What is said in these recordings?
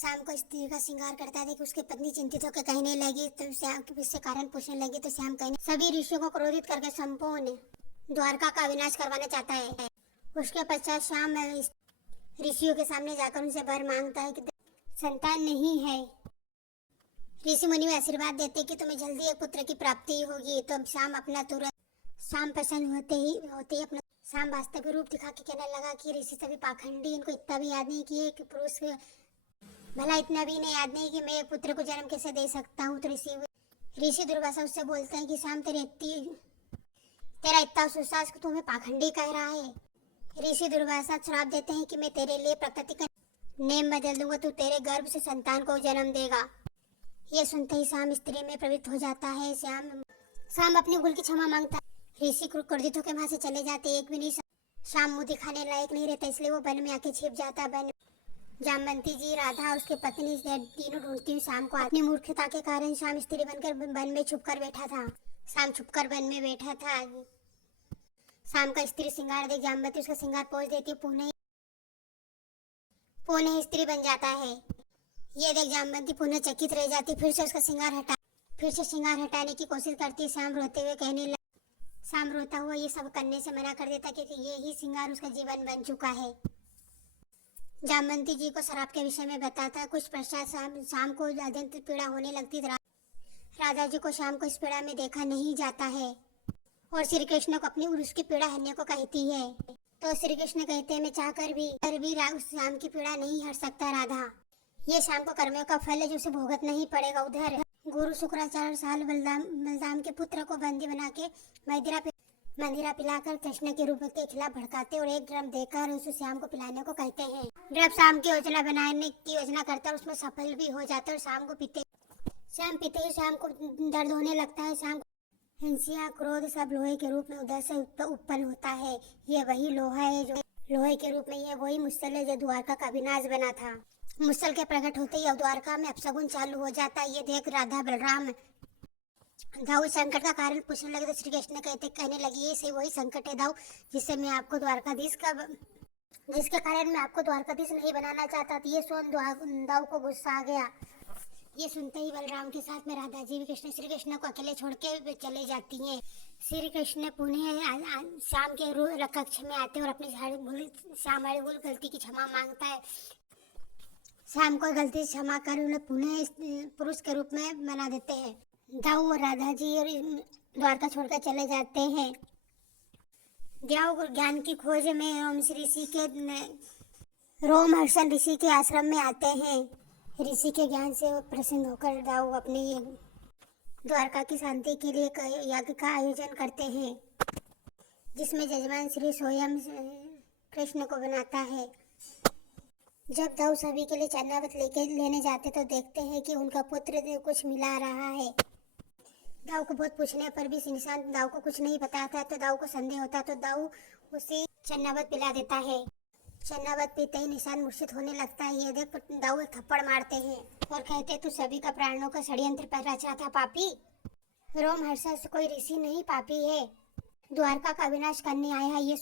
शाम को स्त्री का श्रृंगार करता देख उसकी पत्नी चिंतित होकर कहने लगी, तो श्याम इससे कारण पूछने लगी तो श्याम कहने सभी ऋषियों को क्रोधित करके संपूर्ण द्वारका का विनाश करवाना चाहता है। उसके पश्चात श्याम ऋषियों के सामने जाकर उनसे वर मांगता है कि संतान नहीं है। ऋषि मुनि आशीर्वाद देते कि तुम्हें जल्दी एक पुत्र की प्राप्ति होगी। तो श्याम अपना तुरंत श्याम प्रसन्न होते ही अपना श्याम वास्तविक रूप दिखा के कहने लगा कि ऋषि सभी पाखंडी, इनको इतना भी याद नहीं कि एक पुरुष भला इतना भी नहीं याद नहीं कि मैं एक पुत्र को जन्म कैसे दे सकता हूँ। तो ऋषि दुर्वासा उससे बोलते हैं कि श्याम तेरा इतना सुसाहस तुम्हें पाखंडी कह रहा है। ऋषि दुर्वासा श्राप देते हैं कि मैं तेरे लिए प्रकृति का नेम बदल दूंगा, तू तेरे गर्भ से संतान को जन्म देगा। ये सुनते ही श्याम स्त्री में प्रवृत्त हो जाता है। श्याम अपने भूल की क्षमा मांगता है। ऋषि क्रोधित होकर वहां से चले जाते। एक भी नहीं श्याम मुंह दिखाने लायक नहीं रहता, इसलिए वो वन में आके छिप जाता। वन जामवंती जी, राधा, उसके पत्नी तीनों ढूंढती हुई शाम को। अपनी मूर्खता के कारण श्याम स्त्री बनकर वन में छुपकर बैठा था। श्याम छुपकर वन में बैठा था। शाम का स्त्री श्रृंगार देख जामवंती उसका श्रृंगार पोंछ देती, पुनः स्त्री बन जाता है। ये देख जामवंती पुनः चकित रह जाती। फिर से उसका श्रृंगार हटाने की कोशिश करती। श्याम रोते हुए कहने लगा। श्याम रोता हुआ ये सब करने से मना कर देता क्योंकि ये ही श्रृंगार उसका जीवन बन चुका है। जामवंती जी को शराब के विषय में बताता। कुछ पश्चात शाम को अत्यंत पीड़ा होने लगती। राधा जी को शाम को इस पीड़ा में देखा नहीं जाता है और श्री कृष्ण को अपनी उर्स की पीड़ा हरने को कहती है। तो श्री कृष्ण कहते हैं मैं चाहकर भी उस शाम की पीड़ा नहीं हर सकता राधा। ये शाम को कर्मों का फल है जो उसे भोगत नहीं पड़ेगा। उधर गुरु शुक्राचार्य साल बलराम के पुत्र को बंदी बना के मंदिरा पिलाकर कृष्ण के रूप के खिलाफ भड़काते और एक ड्रम देकर उसे श्याम को पिलाने को कहते हैं। ड्रम शाम की योजना बनाने की योजना करता है, उसमें सफल भी हो जाता है। और शाम पीते ही शाम को दर्द होने लगता है। शाम को हिंसा क्रोध सब लोहे के रूप में उधर से उत्पन्न होता है। ये वही लोहा है जो लोहे के रूप में, ये वही मुसल है जो द्वारका का विनाश बना था। मुसल के प्रकट होते ही अब द्वारका में अपशगुन चालू हो जाता है। ये देख राधा बलराम दाऊ संकट का कारण पूछने लगे तो श्री कृष्ण कहने लगी ये से वही संकट है दाऊ जिसके कारण मैं आपको द्वारकाधीश नहीं बनाना चाहता था। ये सुन दाऊ को गुस्सा आ गया। ये सुनते ही बलराम के साथ में राधा जी भी श्री कृष्ण को अकेले छोड़ के चले जाती हैं। श्री कृष्ण पुनः शाम के कक्ष में आते और अपनी सारी भूल गलती की क्षमा मांगता है। शाम को गलती क्षमा कर उन्हें पुनः पुरुष के रूप में बना देते हैं। दाऊ और राधा जी द्वारका छोड़कर चले जाते हैं। देव ज्ञान की खोज में रोमहर्षण ऋषि के आश्रम में आते हैं। ऋषि के ज्ञान से प्रसन्न होकर दाऊ अपनी द्वारका की शांति के लिए यज्ञ का आयोजन करते हैं जिसमें जजमान श्री स्वयं कृष्ण को बनाता है। जब दाऊ सभी के लिए चरणावत लेने जाते तो देखते हैं कि उनका पुत्र कुछ मिला रहा है। दाऊ को बहुत पूछने पर भी निशान दाऊ को कुछ नहीं बताता तो दाऊ को संदेह होता तो दाऊ उसे चरणावत पिला देता है। चरणावत पीते ही निशान मूर्छित होने लगता है। ये देख दाऊ थप्पड़ मारते हैं और कहते तू सभी का प्राणों का षड्यंत्र पर रचा था पापी। रोमहर्षण कोई ऋषि नहीं पापी है, द्वारका का विनाश करने आया है। ये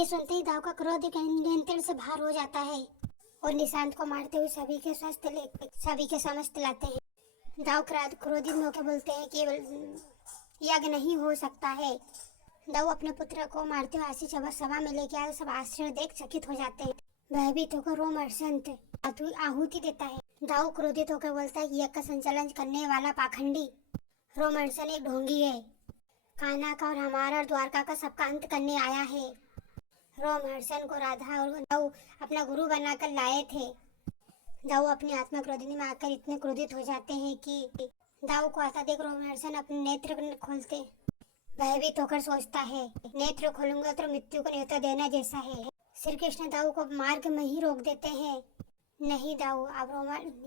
सुनते ही दाऊ का क्रोध नियंत्रण से बाहर हो जाता है और निशांत को मारते हुए सभी के समस्त लाते हैं। दाऊ क्रोधित होकर बोलते हैं कि यज्ञ नहीं हो सकता है। दाऊ अपने पुत्र को मारते हुए आशी सभा में लेके आए। सब आश्चर्य देख चकित हो जाते हैं। भयभीत होकर रोमहर्षण आहुति देता है। दाऊ क्रोधित होकर बोलता है कि यज्ञ का संचालन करने वाला पाखंडी रोमहर्षण एक ढोंगी है, कान्हा का और हमारा द्वारका का सबका अंत करने आया है। रोमहर्षण को राधा और दाऊ अपना गुरु बनाकर लाए थे। दाऊ अपनी आत्मा क्रोधिनी में आकर इतने क्रोधित हो जाते हैं कि दाऊ को आता देख रोमहर्षण अपने नेत्र खोलते। भयभीत होकर सोचता है नेत्र खोलूंगा तो मृत्यु को न्योता देना जैसा है। श्री कृष्ण दाऊ को मार्ग में ही रोक देते हैं। नहीं दाऊ, अब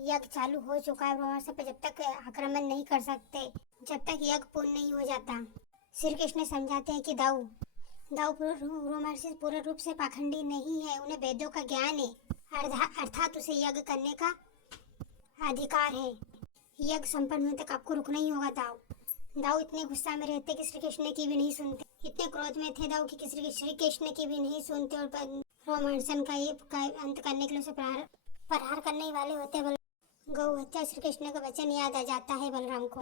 यज्ञ चालू हो चुका है। रोमहर्षण पर जब तक आक्रमण नहीं कर सकते जब तक यज्ञ पूर्ण नहीं हो जाता। श्री कृष्ण समझाते हैं कि दाऊ रोमहर्षण पूर्ण रूप से पाखंडी नहीं है, उन्हें वेदों का ज्ञान है, अर्थात उसे यज्ञ करने का अधिकार है। यज्ञ संपन्न होने तक आपको रुकना ही होगा। दाऊ इतने गुस्सा में रहते कि श्री कृष्ण की भी नहीं सुनते। इतने क्रोध में थे दाऊ कि श्री कृष्ण की भी नहीं सुनते और रोमहर्षण का अंत करने के लिए उसे प्रहार करने वाले होते गौ हत्या श्री कृष्ण का वचन याद आ जाता है बलराम को।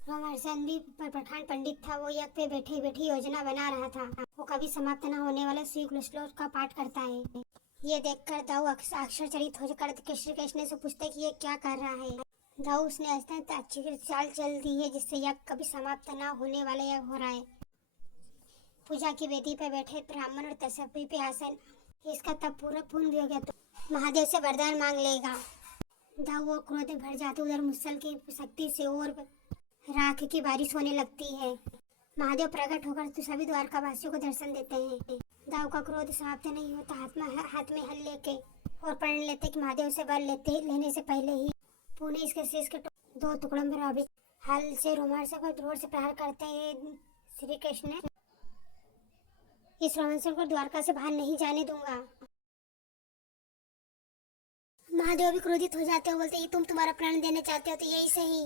रोमांसन भी पठान पंडित था। वो यज्ञ पे बैठी बैठी योजना बना रहा था। वो कभी समाप्त न होने वाले श्री श्लोक का पाठ करता है। ये देखकर दाऊ आश्चर्यचकित होकर श्री कृष्ण से पूछते कि ये क्या कर रहा है। दाऊ उसने अत्यंत अच्छी चाल चल दी है जिससे यज्ञ कभी समाप्त न होने वाला यज्ञ हो रहा है। पूजा की वेदी पर बैठे ब्राह्मण और तपस्वी पे आसन, इसका तब पूरा पूर्ण भी हो गया तो महादेव से वरदान मांग लेगा। दाऊ वो क्रोध में भर जाते उधर मुसल की शक्ति से और राख की बारिश होने लगती है। महादेव प्रकट होकर तो सभी द्वारका वासियों को दर्शन देते हैं। दाऊ का क्रोध समाप्त नहीं होता। हाथ में हल लेके और प्रण लेते कि महादेव से वर लेने से पहले ही पुणे इसके शीश के दो टुकड़ों में अभी हल से रोमांस को जोर से प्रहार करते हैं। श्री कृष्ण इस रोमांस को द्वारका से बाहर नहीं जाने दूंगा। महादेव भी क्रोधित हो जाते हो, बोलते ये तुम तुम्हारा प्राण देना चाहते हो तो यही सही।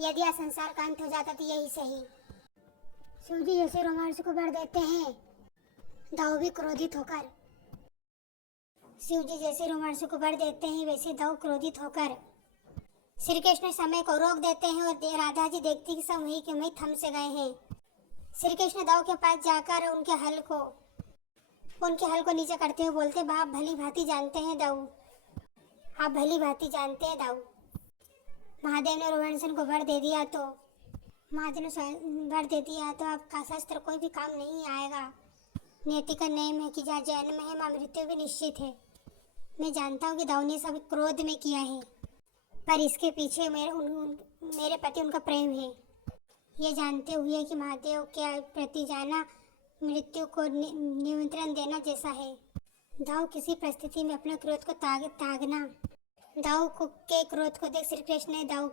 यदि यह संसार का अंत हो जाता तो यही सही। शिव जी जैसे रोमांस को वर देते हैं, दाऊ भी क्रोधित होकर शिव जी जैसे रोमांस को वर देते हैं वैसे दाऊ क्रोधित होकर श्री कृष्ण समय को रोक देते हैं और राधा जी देखती कि सब वही के वही थम से गए हैं। श्री कृष्ण दाऊ के पास जाकर उनके हल को नीचे करते हुए बोलते, आप भली भांति जानते हैं दाऊ, आप भली भांति जानते हैं दाऊ। महादेव ने रोमांसन को वर दे दिया तो आपका शस्त्र कोई भी काम नहीं आएगा। नीति का नियम है कि जहाँ जन्म है वहाँ मृत्यु भी निश्चित है। मैं जानता हूँ कि दाऊ ने सब क्रोध में किया है, पर इसके पीछे मेरे प्रति उनका प्रेम है। ये जानते हुए कि महादेव के प्रति जाना मृत्यु को निमंत्रण देना जैसा है। दाऊ किसी परिस्थिति में अपने क्रोध को त्यागना। दाऊ के क्रोध को देख श्री कृष्ण ने दाऊ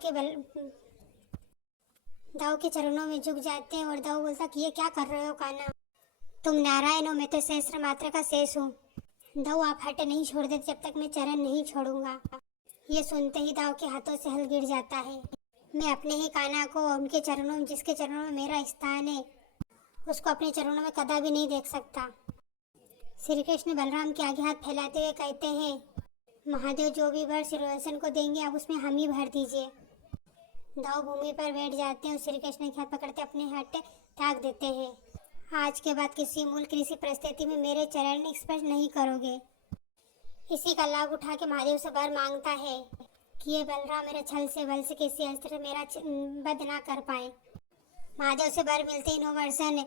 के चरणों में झुक जाते हैं और दाऊ बोलता कि ये क्या कर रहे हो कान्हा, तुम नारायण हो, मैं तो सहस्त्र मात्र का शेष हूँ। दाऊ आप हट नहीं छोड़ देते जब तक मैं चरण नहीं छोड़ूंगा। ये सुनते ही दाऊ के हाथों से हल गिर जाता है। मैं अपने ही कान्हा को उनके चरणों में, जिसके चरणों में मेरा स्थान है, उसको अपने चरणों में कदा भी नहीं देख सकता। श्री कृष्ण बलराम के आगे हाथ फैलाते हुए कहते हैं, महादेव जो भी वर श्री को देंगे आप उसमें हम ही भर दीजिए। दाऊ भूमि पर बैठ जाते हैं और श्री कृष्ण के हाथ पकड़ते अपने हाथ त्याग देते हैं। आज के बाद किसी मूल किसी परिस्थिति में मेरे चरण स्पर्श नहीं करोगे। इसी का लाभ उठा के महादेव से वर मांगता है कि ये बलराम मेरे छल से बल से किसी अस्त्र मेरा वध ना कर पाए। महादेव से वर मिलते ही रोमांसन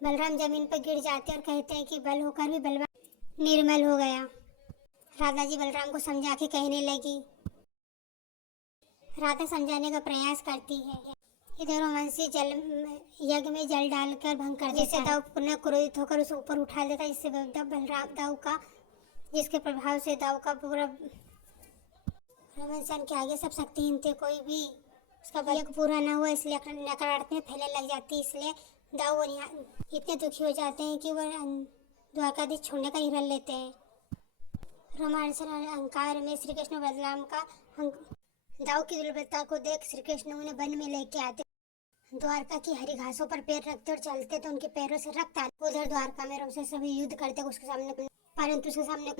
बलराम जमीन पर गिर जाते और कहते हैं कि बल होकर भी बलवान निर्मल हो गया। राधा जी बलराम को समझा के कहने लगी। राधा समझाने का प्रयास करती है। इधर रोमांसी यज्ञ में जल डालकर भंग कर देता है। दाऊ पुनः क्रोधित होकर उसे ऊपर उठा लेता है, जिससे बलराम दाऊ का जिसके प्रभाव से दाऊ का पूरा रोमांसन के आगे सब शक्तिहीन थे। कोई भी उसका यज्ञ पूरा ना हुआ, इसलिए नकारात्मक में फैलने लग जाती है। इसलिए दाऊ और यहाँ इतने दुखी हो जाते हैं कि वह द्वारकाधीश छोड़ने का निर्णय लेते हैं। रोमांसन अहंकार में श्री कृष्ण बलराम का दाऊ की दुर्बलता को देख श्री कृष्ण उन्हें वन में लेके आते। द्वारका की हरी घासों पर पैर रखते और चलते तो उनके पैरों से रक्त आता। उधर द्वारका में रोमांसन सभी युद्ध करते उसके सामने, परंतु उसके सामने